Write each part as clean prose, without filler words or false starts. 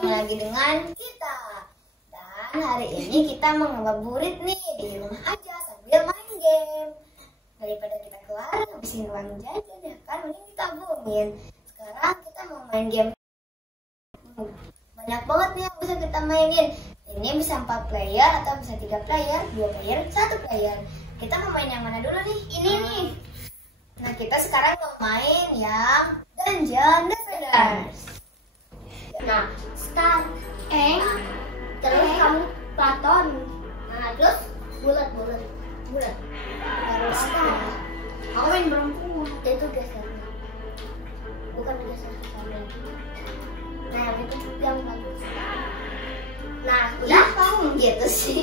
Kembali lagi dengan kita. Dan hari ini kita mau ngabuburit nih di rumah aja sambil main game. Daripada kita keluar ngabisin uang jajan ya kan, mending kita tabungin. Sekarang kita mau main game. Banyak banget nih yang bisa kita mainin. Ini bisa 4 player atau bisa 3 player, 2 player, 1 player. Kita mau main yang mana dulu nih? Ini nih. Nah, kita sekarang mau main yang Dungeon Defenders. Nah, start terus kamu Platon. Nah, terus bulat. Terus Aku main perempuan. Itu geser. Bukan geser ke sana. Nah, yang itu yang bagus. Nah, udah kamu gitu sih.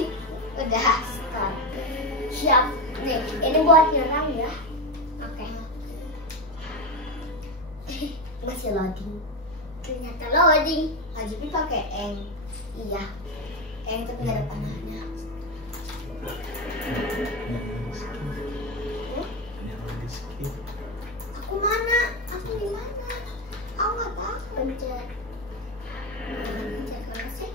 Udah. start. Siap. Nih, ini buat nyerang ya. Oke. Masih loading. Ternyata loading. Hajibi pakai eng. Iya. Eng tapi nggak ada panahnya. Aku mana? Aku di mana? Aku nggak tahu. Pencet mana sih?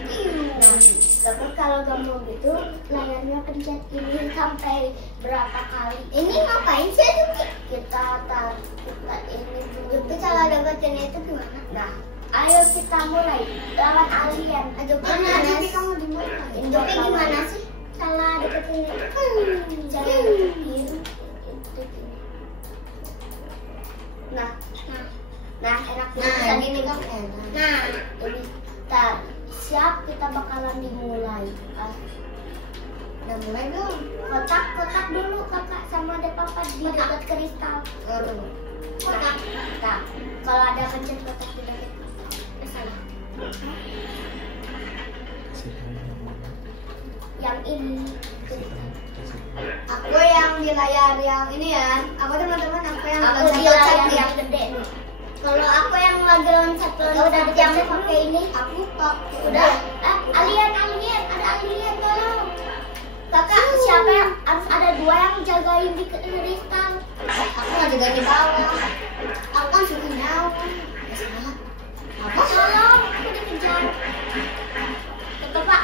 Nah, Tapi kalau kamu gitu, layarnya pencet ini sampai berapa kali? ini ngapain sih Hajibi? Kita ini dulu. Tapi kalau deketin itu gimana? Nah, ayo kita mulai lawan alien. Aduh, Mana, Hajibi Nas? kamu di mana? Tapi gimana sih? Salah deketin ini. Cara deketin. Nah, enak Nah, ini kan enak. Nah, ini tar. Siap, kita bakalan dimulai. Udah mulai belum? Kotak dulu kakak sama ada papa di dekat kristal. Kotak. Nah, kalau ada pencet kotak di dekat sana. Yang ini. Aku yang di layar yang ini ya. Aku teman-teman aku yang Aku di layar yang gede nih. Kalau aku yang lagi loncat udah jam pakai ini. Aku pakai. Udah. Alien, ada alien tolong. Kakak, siapa yang harus ada 2 yang jagain di kristal? Aku nggak jaga di bawah. Aku kan suka nyawa. Apa? Tolong, aku dikejar. Oke Pak,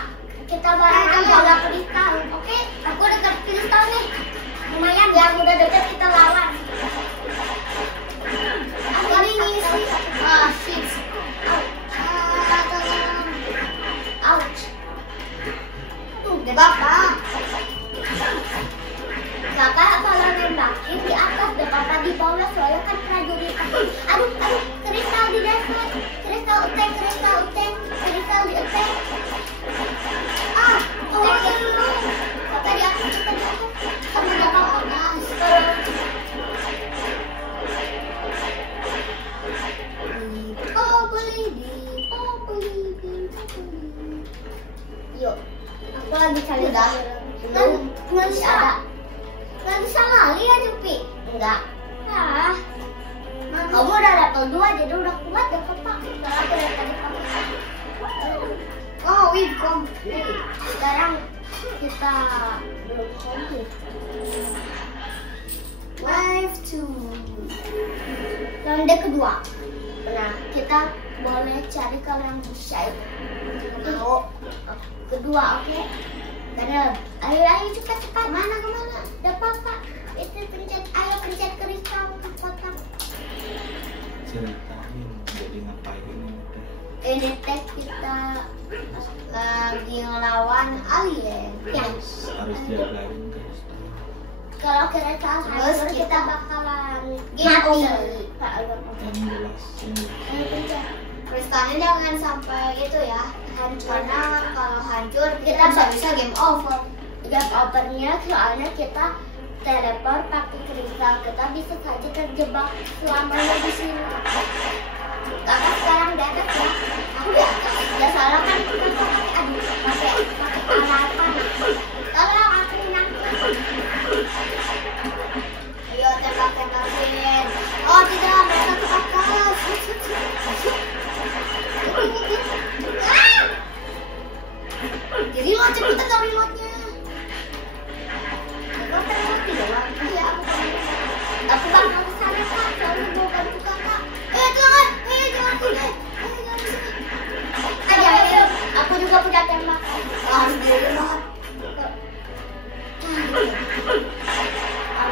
kita bareng jaga kristal. Oke, aku dekat kristal nih. Lumayan ya, udah dekat kita lawan. Aku ini ngisi. Ah, shit. Tolong. Ouch. Tuh, gak apa-apa. Kakak kalau nembakin di atas, gak apa-apa di bawah soalnya kan prajurit aku. Aduh, kristal di dasar. Kristal di attack. Ah, Kakak di atas, kita di atas. Sama gak apa-apa. Yuk, aku lagi cari Udah. nggak bisa lari ya Jupi? Enggak. Kamu udah level 2 jadi udah kuat ya Pak. Sekarang aku dari tadi pakai. Oh, we complete. Sekarang kita belum komplit. Wave 2. Ronde kedua. Nah, kita boleh cari kalau yang bisa. Mau kedua, oke? Bener. Ayo cepat. Kemana? Udah apa? Itu pencet kristal ke kotak. Ceritain jadi ngapain ini? Ini tes kita Lagi ngelawan alien. Yes. Harus jagain guys. Kalau kristal Terus hancur kita kita bakalan game mati. over. Yang jelas ini. Ayo pencet. Kristalnya jangan sampai itu ya hancur. Karena kalau hancur kita Kita bisa game over. Game overnya soalnya kita teleport pakai kristal, kita bisa saja terjebak selamanya di sini. Kakak sekarang di atas ya. Aku di atas. Ya salah kan kita pakai harapan. Tolong aku menang. Ayo tembakin. Oh tidak, mereka ke atas. Jadi loncat kita cari lotnya. Aku pengen doang. Iya, Aku bakal kesana Kak, soalnya mau bantu Kakak. jangan. Jangan. juga punya tembakan. Harus diri banget.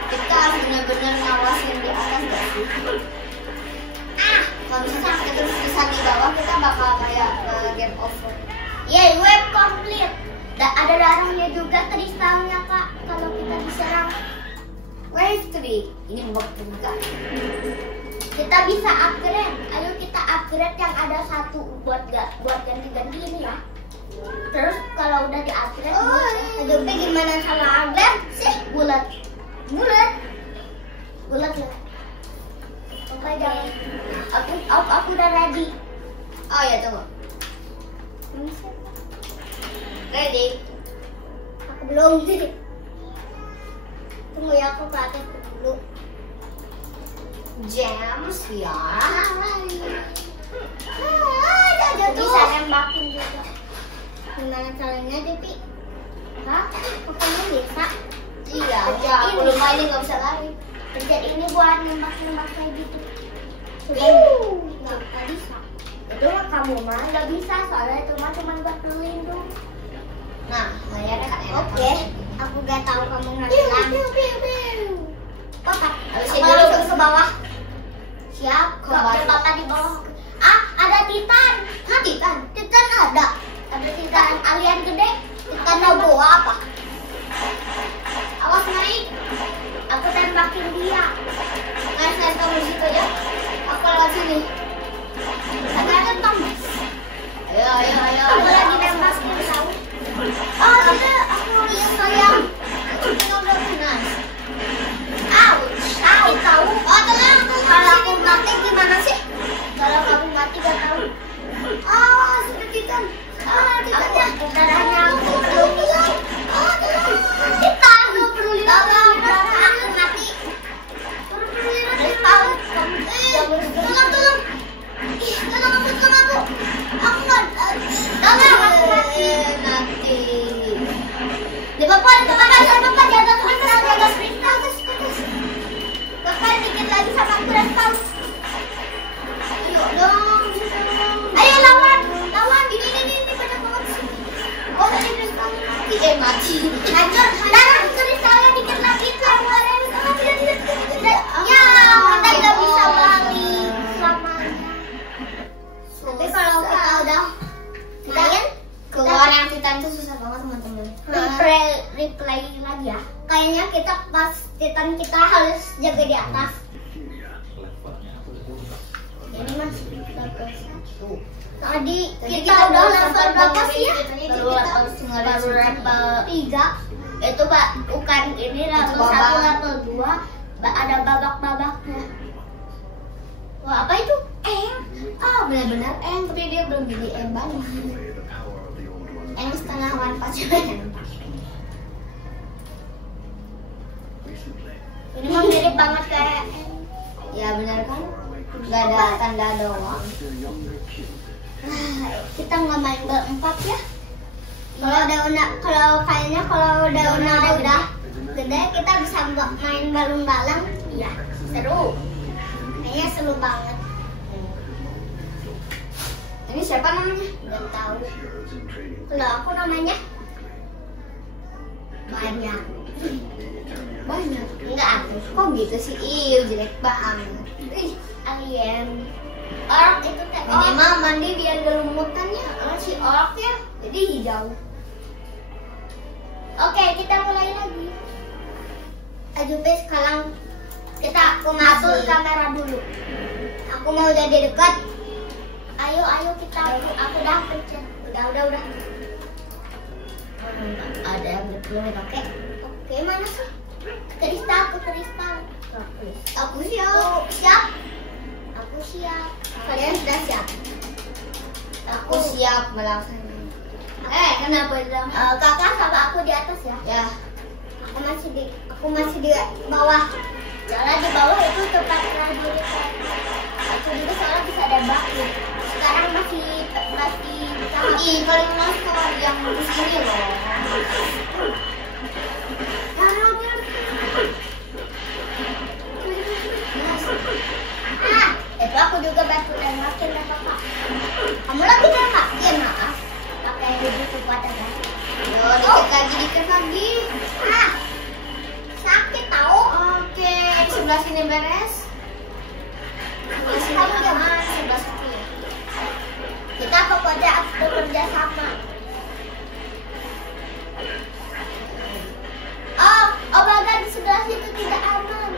Kita harus benar-benar ngawasin di atas gak sih? Kalau misalnya kita terus bisa di bawah, kita bakal kayak game over. Yeay, wave complete. Ada darahnya juga kristalnya kak. Kalau kita diserang, Wave 3, ini bug juga. kita bisa upgrade. Ayo kita upgrade yang ada satu buat ganti-ganti ini ya. Terus kalau udah di upgrade, Aduh, gimana cara upgrade sih? bulat ya. Oke deh. Aku udah ready. Oh ya, tunggu. Ready? Aku belum sih. Tunggu ya, aku ke atas dulu. Gems ya. Ada bisa nembakin juga. Gimana caranya, Depi? Hah? Pokoknya bisa. Iya, ya, aku lupa ini nggak bisa lari. Pencet ini buat nembak kayak gitu. Nggak bisa. Itu mah kamu mah nggak bisa, soalnya itu mah cuma buat pelindung. Nah, layarnya kan enak. Oke, aku gak tahu kamu ngelang. Papa, Habis aku itu langsung ke bawah. Siap, ke Ke papa di bawah. Ada Titan. Hah, Titan? Titan ada. Ada Titan alien gede. Titan mau bawa apa? Awas naik. Aku tembakin dia. Nice, kamu di situ ya. Aku lewat sini. Ada Thomas. Ayo. Aku lagi nembakin tahu. Oh, tidak, aku lihat sayang. Kita udah nice. Ouch, tahu. Oh, tenang. Kalau aku mati gimana sih? Kalau kamu mati gak tahu. Oh, sudah Titan. Titannya. Darahnya aku belum. Oh, tenang. Titan. Perlu Tolong, aku mati. Tolong. Tolong aku. Aku nggak. Tolong, aku mati. Di bapak, jaga kristal. Bapak dikit lagi sama kristal. Ayo dong. Ayo lawan. Ini banyak banget. Oh, tadi kristal mati. Hancur. Darah kristalnya dikit lagi keluar. Tidak. Ya, kita tidak bisa balik selamanya. Tapi kalau kita udah main, keluar yang Titan itu susah banget teman-teman. replay lagi ya. Kayaknya kita pas Titan kita harus jaga di atas. Levelnya aku udah. Ini masih level 1. Tadi Jadi kita udah level berapa sih ya? Baru level 3. Itu Pak, bukan ini level 1, babak. level 2. Ada babak-babaknya. Wah, apa itu? Benar-benar tapi dia belum jadi banget. Setengah one punch man. Ini mah mirip banget kayak Ya benar kan? Gak ada tanda doang. kita nggak main berempat ya. Kalau udah gede kita bisa main bareng-bareng. Iya, seru. Kayaknya seru banget. Ini siapa namanya? Gak tahu. Kalau aku namanya Banyak. banyak. Enggak aku. Kok gitu sih? Ih, jelek banget. Ih, alien. Orc itu teh. Minimal mandi biar gak lumutan ya. Si orc ya. Jadi hijau. Oke, kita mulai lagi. Ayo Pe, sekarang aku ngatur kamera dulu. Aku mau jadi dekat. Ayo kita aku udah pencet. Udah. Ada yang belum pakai. Oke, mana sih? Kristal. Aku siap. Aku siap. Kalian sudah siap? Aku siap melaksanakan. Kenapa bilang? Kakak sama aku di atas ya. Ya. Aku masih di bawah. Jalan di bawah itu tempat prajurit. Aku juga soalnya bisa nembak ya. Sekarang masih Ih, paling mas keluar yang di sini loh. Itu aku juga bantu nembakin ya kakak. Kamu lagi nembak? Iya maaf. Pakai sebelah sini beres. Sebelah sini aman, sebelah sini. Kita pokoknya harus bekerja sama. Oh Baga, di sebelah situ tidak aman.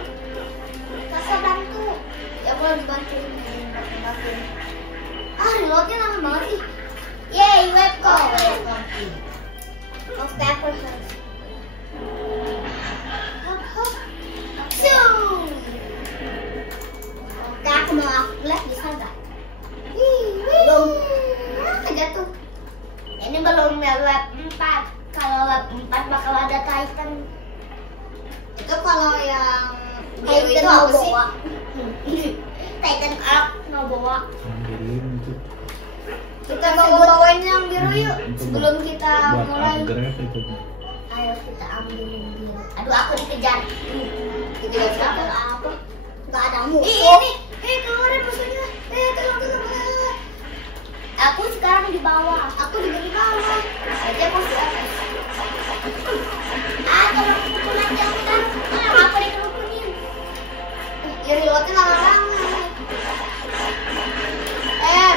Kakak bantu. Ya boleh dibantuin. Reloadnya lama banget nih. Yeay, webcam. Oke, aku harus. Oke, aku mau upload bisa nggak? Belum. Jatuh. Ini belum web 4. Kalau web 4 bakal ada Titan. Itu kalau yang biru Titan itu apa sih? Noboa. Titan Arc Noboa. Ambilin itu. Kita bawain yang biru yuk sebelum kita Buat mulai. upgrade itu. Ayo kita ambilin biru. Aduh, aku dikejar. Dikejar siapa? Apa? Gak ada musuh. Ini, keluarin musuhnya. Tolong. Aku sekarang di bawah. Aku juga di bawah. Aja pasti atas. Tolong pukul aja aku taruh. Aku dikerukunin. Ya reloadnya lama-lama.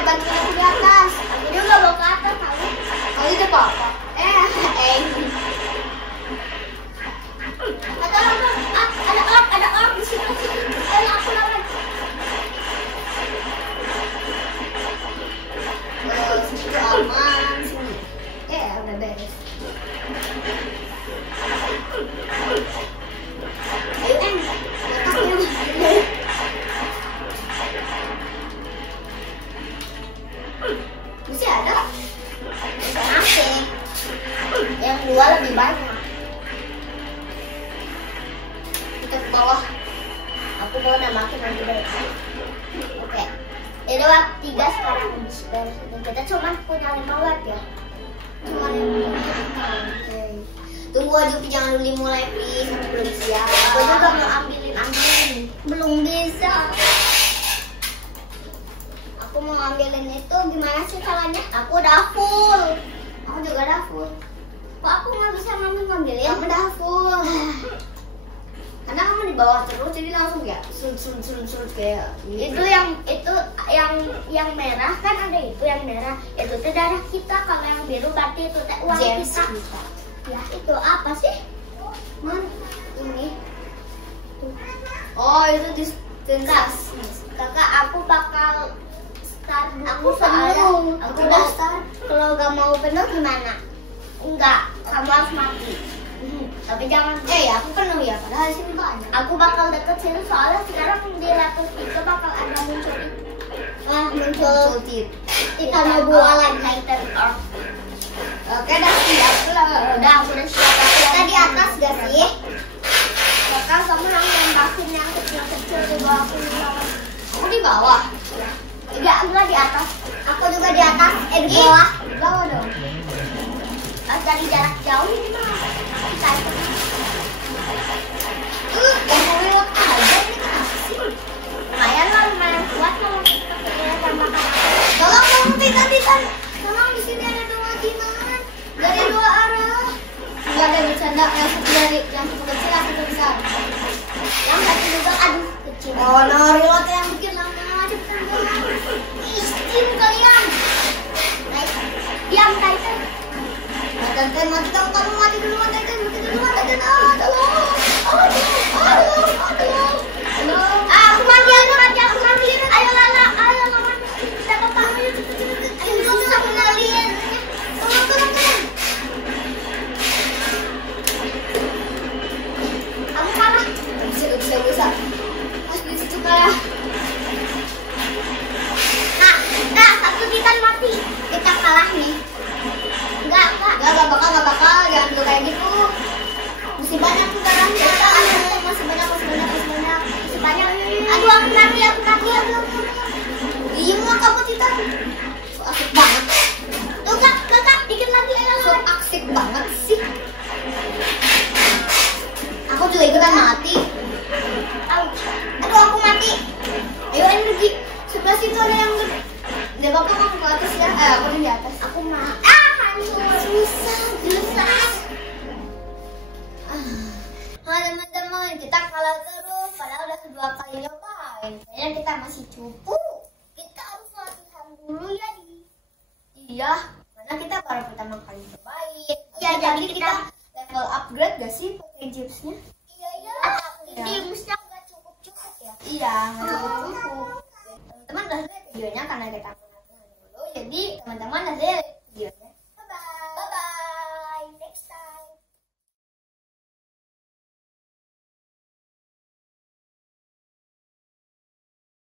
Bantuin aku di atas. Aku juga mau ke atas tahu. Kalau itu apa? Tolong. Ada orang di situ. Ayo aku lawan. Situ aman sini. Udah beres. Ayo atasnya. Masih ada. Masih. Yang dua lebih banyak. Kita ke bawah. Aku mau nambahin nanti deh. Oke. Jadi web 3 sekarang beres. Kita cuma punya 5 web ya. Oke. Tunggu aja, jangan dulu mulai please. Aku belum siap. Aku juga mau ambilin. Belum bisa. Aku mau ambilin itu, gimana sih caranya? Aku udah full. Aku juga udah full. Kok aku nggak bisa ngambilin? Kamu udah full. Karena kamu di bawah terus, jadi langsung ya surut kayak gitu. Itu yang merah kan ada itu yang merah. Itu tuh darah kita. Kalau yang biru berarti itu teh uang Gems kita. Ya itu apa sih? Mana? Ini. Oh, itu di tuntas. Kakak, aku bakal start dulu. Aku soalnya penuh. aku Aku udah start. Kalau gak mau penuh gimana? Enggak, kamu harus mati. Tapi jangan. Ya aku penuh ya, padahal di sini banyak. Aku bakal deket sini soalnya sekarang di level 3 bakal ada muncul itu. Muncul Kita mau buat lagi Titan Arc. Oke, udah siap belum? Udah, aku udah siap. Kita di atas gak sih? Kakak, kamu yang nembakin yang kecil-kecil di bawah aku di bawah. Aku di bawah. Enggak di atas. Aku juga di atas. Di bawah. Di bawah dong. Dari jarak jauh ini mah. Titan. Yang mau lewat aja ini kenapa sih? Lumayan lah, lumayan kuat kalau kita punya tembakan. Tolong Titan. Tolong, di sini ada 2 jimat dari 2 arah. Enggak ada bercanda, yang satu kecil, yang satu besar. Yang satu juga aduh kecil. Oh, no, reload yang bikin lama, cepetan dong. Istim kalian. Nice. Diam Titan. Mati kamu mati dulu, Titan. Tolong. Aku mati. Ayo Lala. Kita ke tamu. Ayo, susah mengalin. Tolong. Kamu kalah. Bisa. Pas di situ kalah. Nah, satu Titan mati. Kita kalah nih. Enggak. Gak bakal. Jangan tuh kayak gitu. Masih banyak tuh darahnya. Masih banyak. Aduh, aku mati. Iya mau kamu Titan. So asik banget. Tuh kakak, dikit lagi. So asik banget sih. Aku juga ikutan mati. Aduh, aku mati. Ayo energi. Sebelah situ ada yang dia bakal mau ke atas ya. Aku di atas. Aku mah. Susah. Teman-teman, kita kalah terus. Padahal udah cupu. Kita harus latihan dulu ya di. Iya, karena kita baru pertama kali cobain. Iya, jadi kita level upgrade gak sih pakai chipsnya? Iya ya. Iya. Dimsnya nggak cukup ya. Iya, nggak cukup. Teman-teman udah lihat videonya karena kita latihan dulu. Jadi teman-teman udah lihat videonya.